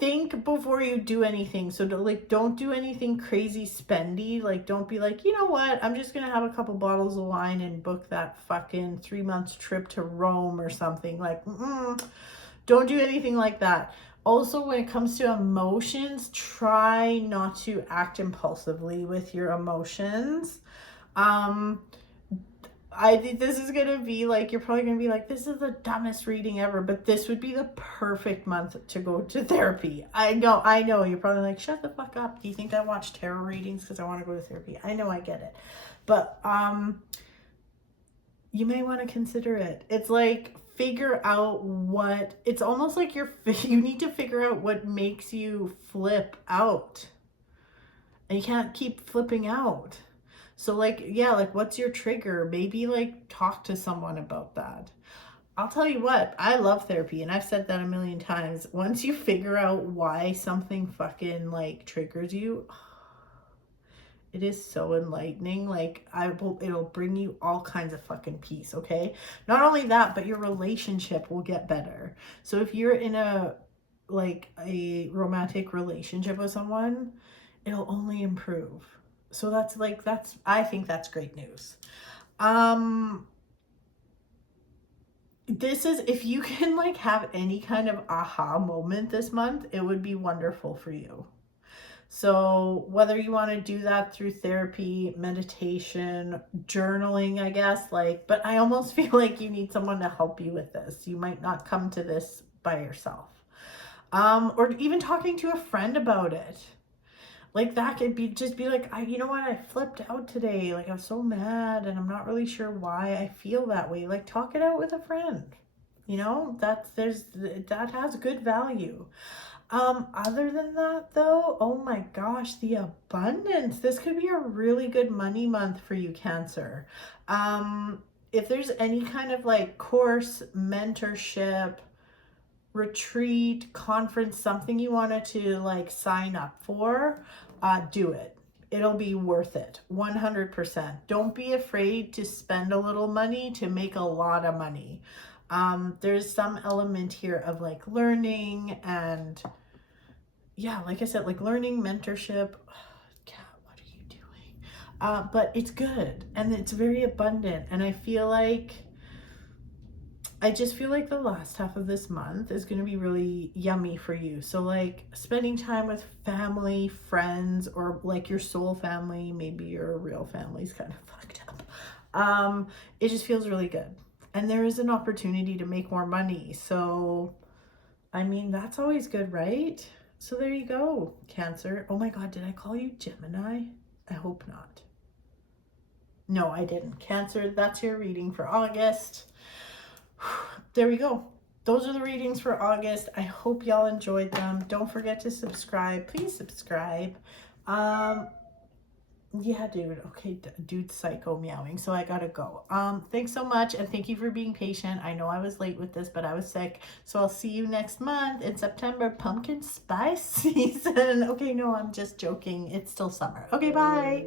think before you do anything. So don't do anything crazy spendy. Like, don't be like, you know what, I'm just gonna have a couple bottles of wine and book that fucking 3 months trip to Rome or something. Like, don't do anything like that. Also, when it comes to emotions, try not to act impulsively with your emotions. I think this is going to be like, you're probably going to be like, this is the dumbest reading ever, but this would be the perfect month to go to therapy. I know. You're probably like, shut the fuck up. Do you think I watch tarot readings because I want to go to therapy? I know, I get it. But you may want to consider it. It's like, figure out it's almost like you need to figure out what makes you flip out. And you can't keep flipping out. So like, yeah, like what's your trigger? Maybe like talk to someone about that. I'll tell you what, I love therapy, and I've said that a million times. Once you figure out why something fucking like triggers you, it is so enlightening. Like, it'll bring you all kinds of fucking peace, okay? Not only that, but your relationship will get better. So if you're in a romantic relationship with someone, it'll only improve. So I think that's great news. This is, if you can like have any kind of aha moment this month, it would be wonderful for you. So whether you want to do that through therapy, meditation, journaling, I guess, but I almost feel like you need someone to help you with this. You might not come to this by yourself. Or even talking to a friend about it. Like, that could be like, you know what, I flipped out today. Like, I was so mad and I'm not really sure why I feel that way. Like, talk it out with a friend. You know, that has good value. Other than that though, oh my gosh, the abundance. This could be a really good money month for you, Cancer. If there's any kind of like course, mentorship, retreat, conference, something you wanted to like sign up for, do it. It'll be worth it, 100%. Don't be afraid to spend a little money to make a lot of money. There's some element here of like learning and, yeah, like I said, like learning, mentorship. Kat, what are you doing? But it's good and it's very abundant. And I just feel like the last half of this month is going to be really yummy for you. So like spending time with family, friends, or like your soul family, maybe your real family's kind of fucked up. It just feels really good. And there is an opportunity to make more money. So, I mean, that's always good, right? So there you go, Cancer. Oh my God, did I call you Gemini? I hope not. No, I didn't. Cancer, that's your reading for August. There we go. Those are the readings for August. I hope y'all enjoyed them. Don't forget to subscribe. Please subscribe. Yeah, dude. Okay, dude's psycho meowing, so I gotta go. Thanks so much, and thank you for being patient. I know I was late with this, but I was sick. So I'll see you next month in September, pumpkin spice season. Okay, no, I'm just joking. It's still summer. Okay, bye.